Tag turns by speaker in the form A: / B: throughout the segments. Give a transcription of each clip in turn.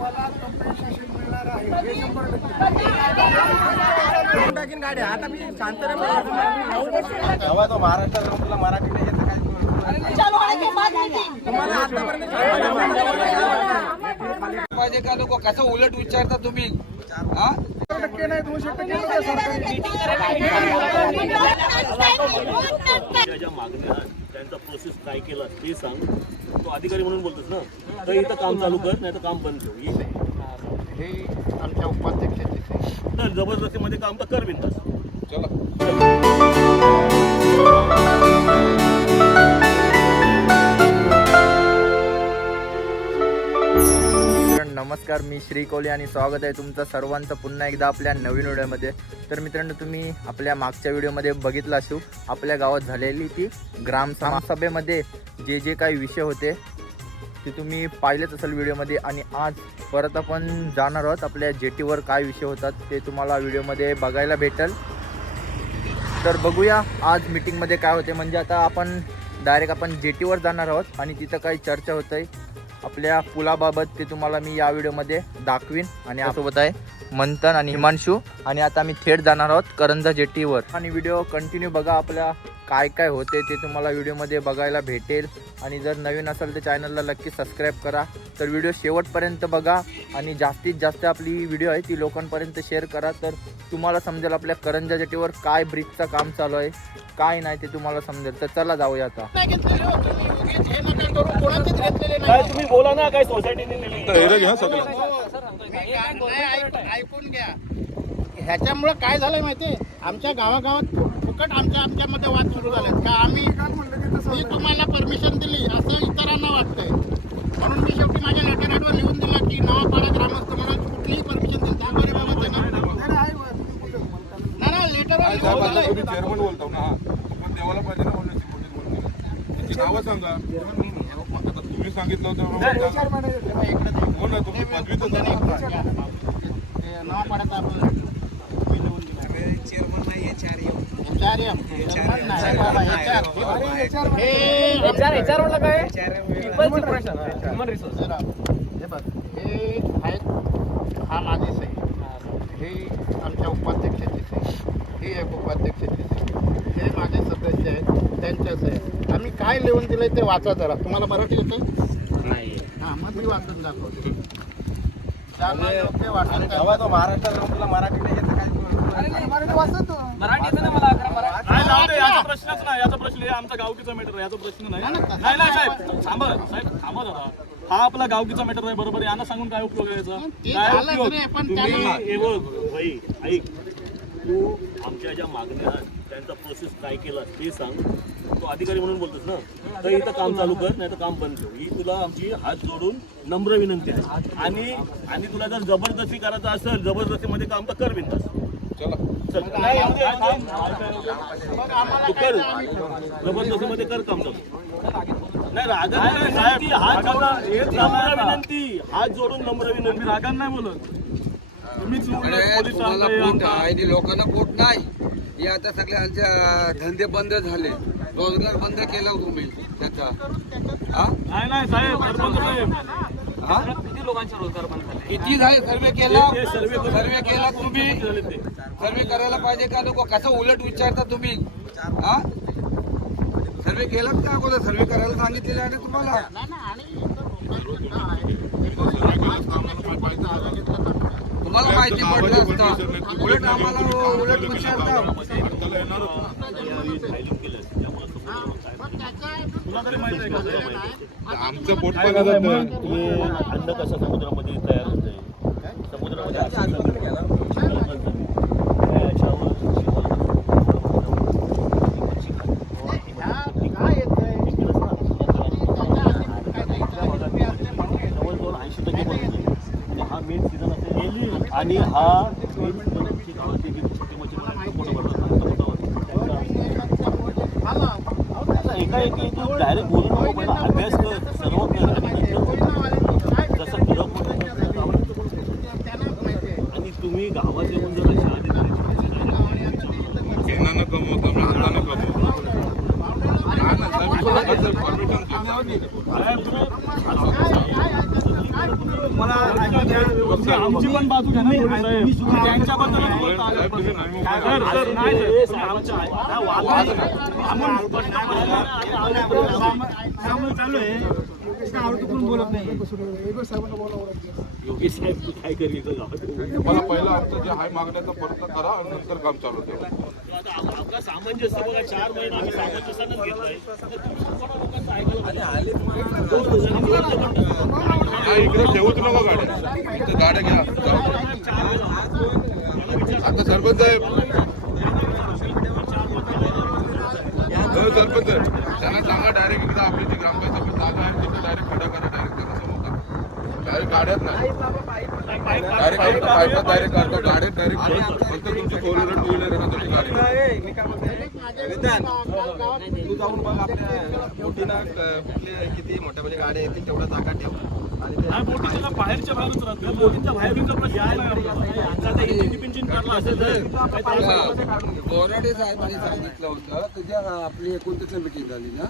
A: तुम्हाला कम्पेन्सेशन मिळणार आहे. हे शंभर टक्के. टाकीन गाड्या. आता मी शांत
B: तेव्हा तो महाराष्ट्र तुला मराठी नाही येत काय
C: पाहिजे का लोक? कसं उलट विचारता तुम्ही?
A: टक्के नाही दोनशे टक्के
D: ज्या मागण्या त्यांचा प्रोसेस काय केला ते सांग. तो अधिकारी म्हणून बोलतोस ना? तर इथं काम चालू कर नाही तर काम बंद ठेव. ही
B: आमच्या उपाध्यक्षाचे
D: तर जबरदस्तीमध्ये काम तर कर बिंदास.
E: मित्रांनो नमस्कार मी श्री कोहली आणि स्वागत आहे तुमचं सर्वांचं पुन्हा एकदा आपल्या नवीन व्हिडिओमध्ये. तर मित्रांनो तुम्ही आपल्या मागच्या व्हिडिओमध्ये बघितलं असू आपल्या गावात झालेली ती ग्रामसभेमध्ये जे जे काही विषय होते ते तुम्ही पाहिलेच असेल व्हिडिओमध्ये. आणि आज परत आपण जाणार आहोत आपल्या जेटीवर काय विषय होतात ते तुम्हाला व्हिडिओमध्ये बघायला भेटेल. तर बघूया आज मीटिंगमध्ये काय होते. म्हणजे आता आपण डायरेक्ट आपण जेटीवर जाणार आहोत आणि तिथं काही चर्चा होत आहे आपल्या पुलाबाबत ते तुम्हाला मी या व्हिडिओमध्ये दाखवीन. आणि सोबत आहे मंथन आणि हिमांशू. आणि आता आम्ही थेट जाणार आहोत करंजा जेटीवर. आणि व्हिडिओ कंटिन्यू बघा आपल्या काय काय होते ते तुम्हाला व्हिडिओमध्ये बघायला भेटेल. आणि जर नवीन असेल तर चॅनलला नक्की सबस्क्राईब करा. तर व्हिडिओ शेवटपर्यंत बघा आणि जास्तीत जास्त आपली व्हिडिओ आहे ती लोकांपर्यंत शेअर करा. तर तुम्हाला समजेल आपल्या करंजा जेटीवर काय ब्रिजचं काम चालू आहे काय नाही ते तुम्हाला समजेल. तर चला जाऊया आता.
D: काय तुम्ही बोला ना काय सोसायटीने दिली
F: ऐकून घ्या. ह्याच्यामुळे काय झालंय माहितीये? आमच्या गावागावात फुकट आमच्या आमच्यामध्ये वाद सुरू झालेत. का आम्ही मी तुम्हाला परमिशन दिली असं इतरांना वाटतंय. म्हणून मी शेवटी माझ्या लेटरवर लिहून दिलं की नवापाडा ग्रामस्थ म्हणून कुठलीही परमिशन दिली त्याद्वारे बाबत आहे ना नाही ना लेटरवर लिहून दिलंय
B: चेअरमन बोलतो ना पण देवाला पाहिजे ना म्हणून त्यांची नावं सांगा. आता तुम्ही सांगितलं होतं हो ना तुम्ही पदवी तर.
F: ते नवापाड्यात आपण मी लिहून दिलं चेअरमन नाही नाही बाबा, HR. हे जरा, हे बघ हे आहेत हा माझी सही हे आमच्या उपाध्यक्षाची सही ही एक उपाध्यक्षाची सही हे माझे सदस्य आहेत त्यांच्या सही आम्ही काय लिहून दिलंय ते वाचा जरा तुम्हाला मराठी येतं
D: नाही
F: हां मग मी वाचून दाखवतो ज्यांना योग्य वाटेल
B: तेव्हा
F: त्यांना-
B: तो महाराष्ट्र तुला मराठी नाही
D: याचा प्रश्नच नाही याचा प्रश्न हे आमचा गावकीचा मॅटर आहे याचा प्रश्न नाही. नाही नाही साहेब थांबा साहेब थांबा जरा. हा आपला गावकीचा मॅटर आहे बरोबर आहे. यांना सांगून काय उपयोग याचा?
F: ते
D: काय उपयोग? हे ऐक. आमच्या ज्या मागण्या त्यांचा प्रोसेस काय केला ते सांग. तो अधिकारी म्हणून बोलतोस ना? तर इथं काम चालू कर नाही तर काम बंद ठेव. ही तुला आमची हात जोडून नम्र विनंती आहे. आणि आणि तुला जर जबरदस्ती करायचं असेल जबरदस्तीमध्ये काम तर कर बिंदास. चल. नाही, येऊ दे, येऊ दे. तू कर. जबरदस्तीमध्ये कर काम चालू नाही रागा नाही साहेब. हात जोडून नम्र विनंती हात जोडून नम्र विनंती. रागान नाही बोलत. तुम्हीच पोलीस
C: तुम्हाला पोट आहे आणि लोकांना पोट नाही. हे आता सगळ्यांच्या धंदे बंद झाले. रोजगार बंद केला तुम्ही त्याचा. हा?
D: नाही नाही साहेब. सरपंच साहेब.
C: हा? किती झाले सर्वे केला?
D: सर्वे
C: केला तुम्ही?
D: झाले
C: सर्वे करायला पाहिजे का लोक? कसं उलट विचारता तुम्ही? हा? सर्वे केला का अगोदर? सर्वे करायला सांगितलेलं आहे तुम्हाला? तुम्हाला माहिती पडलं असतं. उलट आम्हाला उलट विचारता.
D: तुला तरी माहिती आहे?
B: आमचं पोट
D: झालं मग? हे अन्न कसं समुद्रामध्ये तयार होतंय समुद्रामध्ये आणि हा हा एकाएकी तू डायरेक्ट अभ्यास कर सर्व कर आणि जसं ठरव आणि तुम्ही गावात येऊन जर अशा अधिकाऱ्यांची
B: केनानं कमवतो हातानं कमवतो हा ना, साहेब, परमिशन
D: मला
G: आमची पण बाजू घ्या चालू आहे.
D: योगी साहेब तू काय?
B: मला पहिलं आमचं जे आहे मागण्याचं परत करा आणि नंतर काम चालू ठेवा.
D: आपला सामंजस्य बघा चार महिने आम्ही सामंजस्यानंच घेतलंय.
B: इकडे ठेवूच नको गाड्या. गाड्या घ्या आता सरपंच साहेब. सरपंच. त्यांना सांगा डायरेक्ट इकडे आपली जी ग्रामपंचायत जागा आहे तिथे डायरेक्ट खडा करा डायरेक्ट त्यांना समोर डायरेक्ट गाड्यात नाही. डायरेक्ट पाईपात डायरेक्ट काढतो गाड्यात डायरेक्ट फक्त तुमची फोर व्हीलर टू व्हीलर आहे गाडी
H: तू जाऊन बघ आपल्या बोटीनं कुठले किती मोठ्या म्हणजे गाड्या येतील तेवढा जागा ठेव. आणि ते
G: बाहेरच्या बाहेरच राहतो. बोटीच्या जर इंजिन काढला असेल तर.
C: बोराडे साहेबांनी सांगितलं होतं तुझ्या आपली एकोणतीसला मिटिंग झाली ना.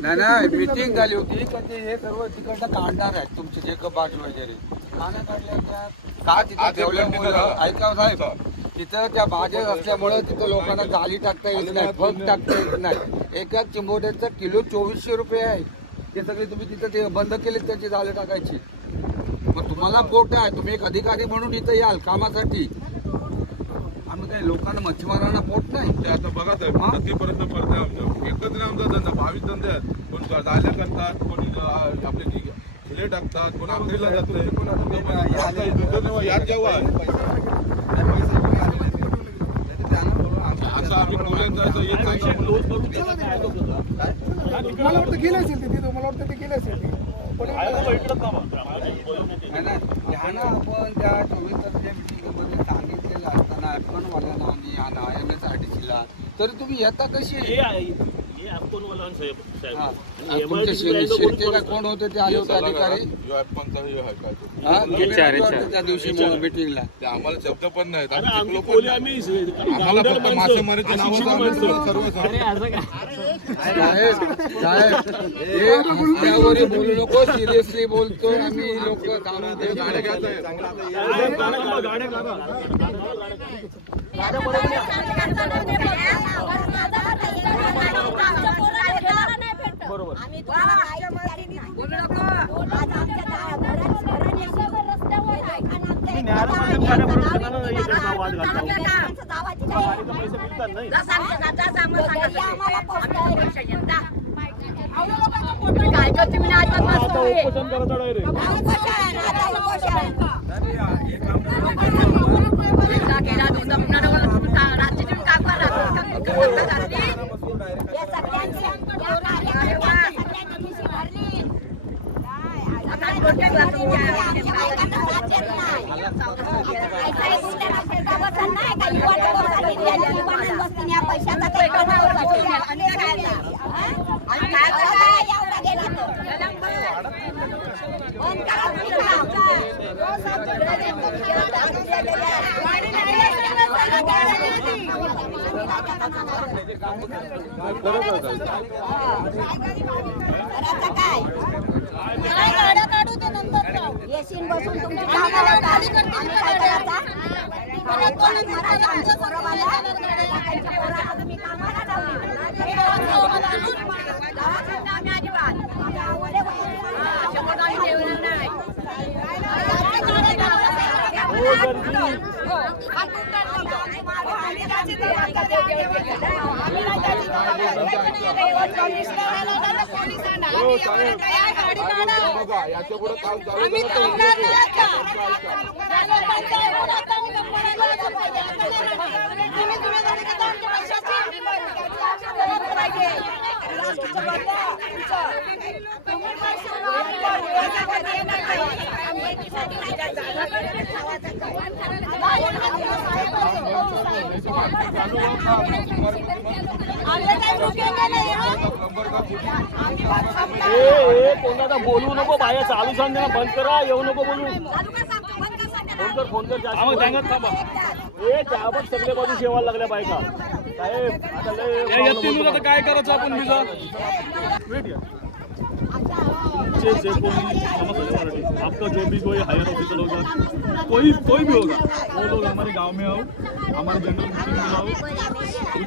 C: नाही नाही मिटिंग झाली होती का ते हे सर्व तिकडनं काढणार आहेत तुमचे जे कबाट वगैरे. का? नाही काढले त्या का तिथे ठेवल्यामुळे ऐका साहेब. तिथं त्या बाजेर असल्यामुळे तिथं लोकांना जाली टाकता येत नाही फग टाकता येत नाही. एका चिंबोड्याचा किलो चोवीसशे रुपये आहे. ते सगळे तुम्ही तिथं ते बंद केले त्याची जाले टाकायची. मग तुम्हाला पोट आहे तुम्ही एक अधिकारी म्हणून इथं याल कामासाठी. आम्ही काही लोकांना मच्छीमारांना पोट नाही?
B: ते आता बघा साहेब कितीपर्यंत पडतंय आमचं? एकच नाही आमचा धंदा बावीस धंदे आहेत. कोण जाल्या करतात कोणी अं, आपले जी फुले टाकतात कोण आखरीला जातंय. यात जेव्हा असं आम्ही बोलायचं जायचं येत?
A: मला वाटतं गेले असेल ते तिथं मला वाटतं ते गेले असेल ते. पण
D: आहे ना, इकडंच थांबा. आम्हाला बोलू नाही. ते.
C: नाही. ना ह्या ना आपण त्या चोवीस तारखेच्या मिटिंगमध्ये सांगितलेलं असताना आपण वाल्यांना आणि या ना एम एस आर टी सीला तरी तुम्ही येता कशी?
D: अफकोनवाला साहेब
C: हा.
D: कोण कोण
C: कोण होते ते आले होते अधिकारी
B: हे
C: त्या दिवशी मिटिंगला
B: ते आम्हाला शब्द पण नाहीत आम्ही शिकलो पण नाही.
D: आम्ही
B: आम्हाला फक्त
D: माणसं,
B: मासेमारीची नावं
D: अशिक्षित
B: सांगा,
D: माणसं.
B: तुम्हाला सर्व.
C: साहेब साहेब हे हसण्यावर बोलू नको सिरियसली बोलतो आम्ही लोक
B: ते गाड्या घ्यायचं आहे.
D: गाड्या काढा, गाड्या काढा.
I: बरोबर आम्ही तुम्ही
G: न्यायालयामध्ये गाड्या भरून त्यांना नाही येत आहे, वाद घालता. पैसे मिळतात नाही
I: काय करते मी आज
G: आता उपोषण करायचं डायरेक्ट
I: येशील बसून तुमची कामाला गाडी करते आम्ही काय करायचा परत कोणच मराठी आमच्या पोरावाला टाकायची पोराला तुम्ही कामाला लावली. हे गावाकडनं आम्ही अजिबात.
B: याच्यापुढे काम चालू
I: आम्ही
B: तर-
G: बोलू नको बाया चालू सांग ना बंद करा येऊ नको बोलू फोन कर फोन कर ए त्यावर सगळे बाजू शेवायला लागल्या बायका साहेब आता
D: काय करायचं आपण
G: या नीचे से कोई समझ सकते मराठी आपका जो भी कोई हायर ऑफिसर होगा कोई कोई भी होगा वो लोग हमारे गाँव में आओ हमारे जनरल मीटिंग में आओ।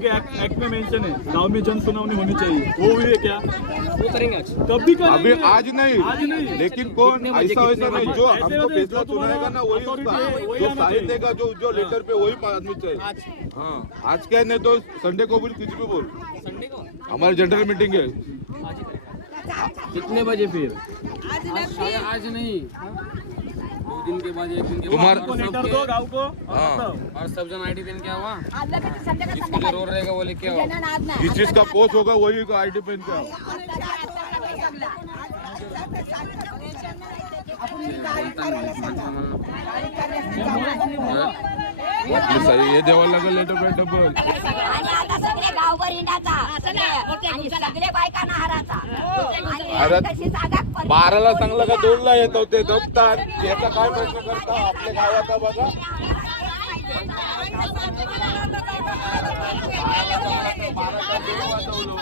G: है एक्ट, में मेंशन है गाँव में जन सुनावनी होनी चाहिए। वो हुई है क्या? वो करेंगे आज। कभी
B: अभी
G: करेंगे।
B: आज नहीं
G: आज नहीं।
B: लेकिन कौन? ऐसा वैसा नहीं जो
G: ऐसे
B: हमको फैसला सुनाएगा ना वही
G: है,
B: जो साहित्य। देगा जो जो लेटर पे वही आदमी चाहिए। हाँ आज क्या नहीं तो संडे को बोल कुछ भी बोल। संडे को? हमारी जनरल मीटिंग है।
H: कितने बजे फिर?
J: आज
H: नहीं। दो दिन के बाद एक दिन के
B: तुम्हारा
G: को लेटर दो गाँव को। और
B: हाँ।
H: सब जन आईडी दिन क्या हुआ जिसके लिए रो रहेगा वो लेके आओ।
B: जिस चीज का पोस्ट होगा वही आई डी पेन का ये सही ये देवाला लागेल लेटर पे डबल
J: सगळे गावभर आणि सगळे पण-
B: बाराला चांगलं का दोनला येतो ते जपतात. याचा काय प्रश्न करता? आपल्या गावाचा बघा?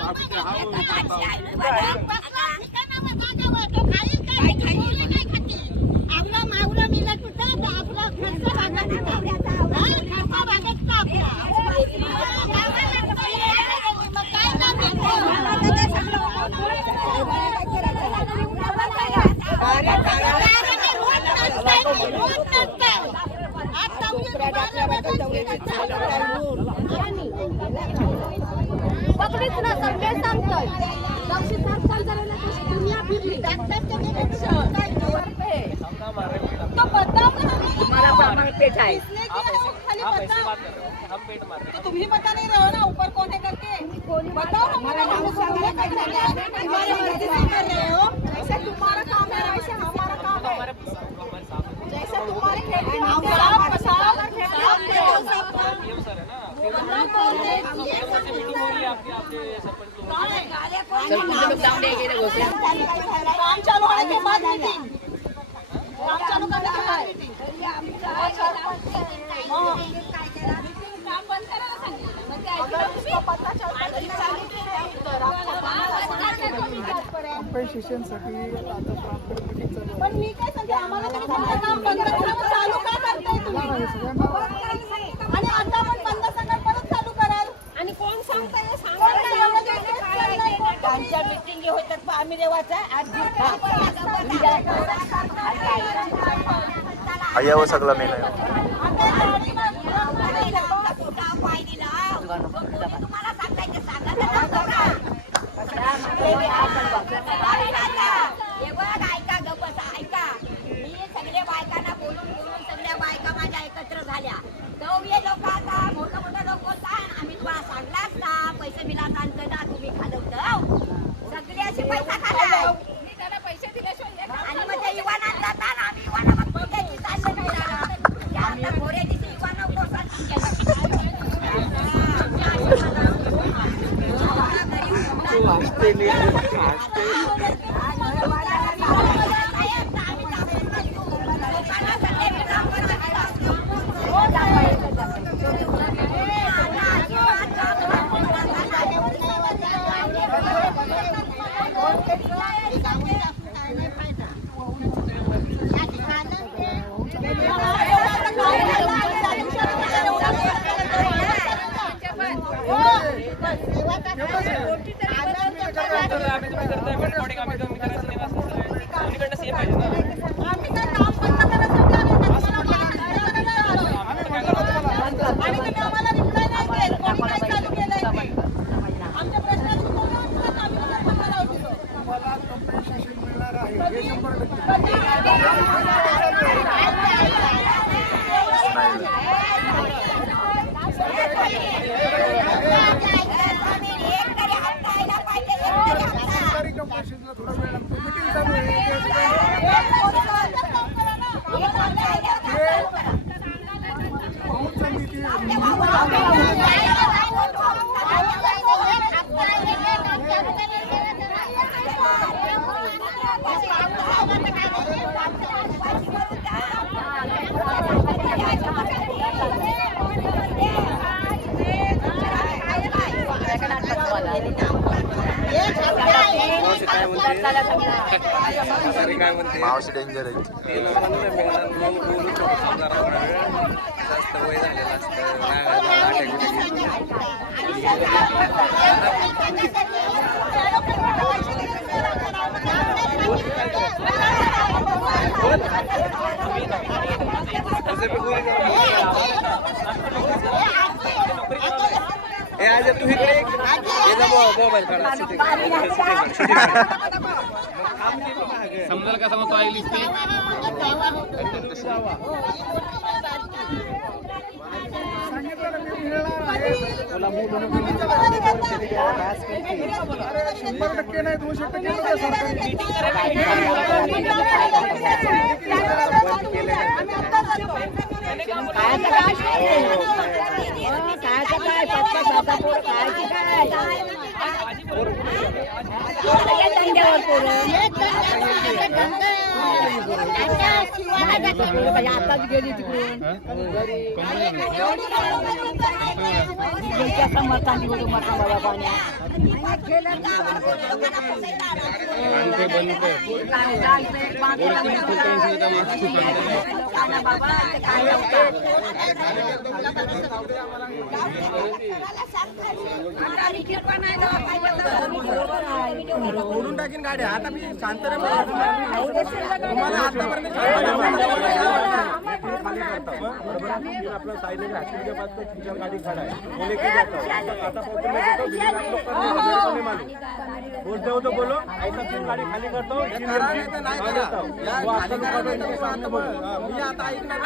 B: आम्ही ते हा? म्हणून करता.
K: पकडीच ना सगळे सांगतोय दुनिया फिरली.
J: तो? बताओ ना हमारा सामान पेट है इसने किया है वो खाली बताओ तो तुम ही बता नहीं रहे हो ना ऊपर कौन है करके बताओ हमारा नाम हमारे मर्जी से कर रहे हो ऐसे तुम्हारा काम है वैसे हमारा काम है जैसे तुम्हारे खेत में हम साफ साफ साफ काम चालू होने के बाद मीटिंग काम चालू करने के बाद मीटिंग काम बंद करायला सांगितलं उसको पता चलता की चालू केलं तर
A: कॉम्पेन्सेशनसाठी आता प्राप्त मीटिंग चालू
J: पण मी काय सांगते आम्हाला तरी समजा काम बंद करावं चालू का करताय तुम्ही
A: आहे सगळ्यांना
J: आणि आता पण बंद सगळं परत चालू कराल
K: आणि कोण सांगताय
J: कोण
K: सांगा
J: नाही एवढं दिवस तेच चाललंय. आमच्या मिटिंगी होतात पण आम्ही
I: सगळं मेन
H: मावशी डेंजर आहे.
G: जास्त वय झालेलं असतं हे आज तू इकडे मोबाईल काढा. Shooting
A: समजायला का समजतो आई
J: शंभर टक्के नाही दोनशे टक्के
I: आताच गेली तिकडून बाबा
G: ओढून टाकीन गाडी आता मी शांत रे तुम्हाला அந்த பிரதேசம் आपला साईडने हॉस्पिटलच्या पास तुमच्या गाडी खडा आहे बोले की जातो आता बोलते हो तो बोलो ऐसा फिर गाडी खाली करतो मी आता ऐकणार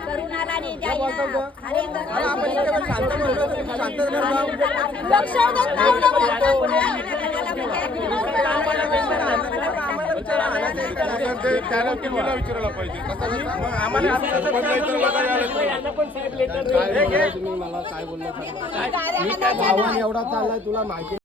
G: बोललो
I: लक्ष देत नाही ना
B: त्याला विचारायला पाहिजे
G: आम्हाला
I: बोलतो.
G: एवढा चाललाय तुला माहिती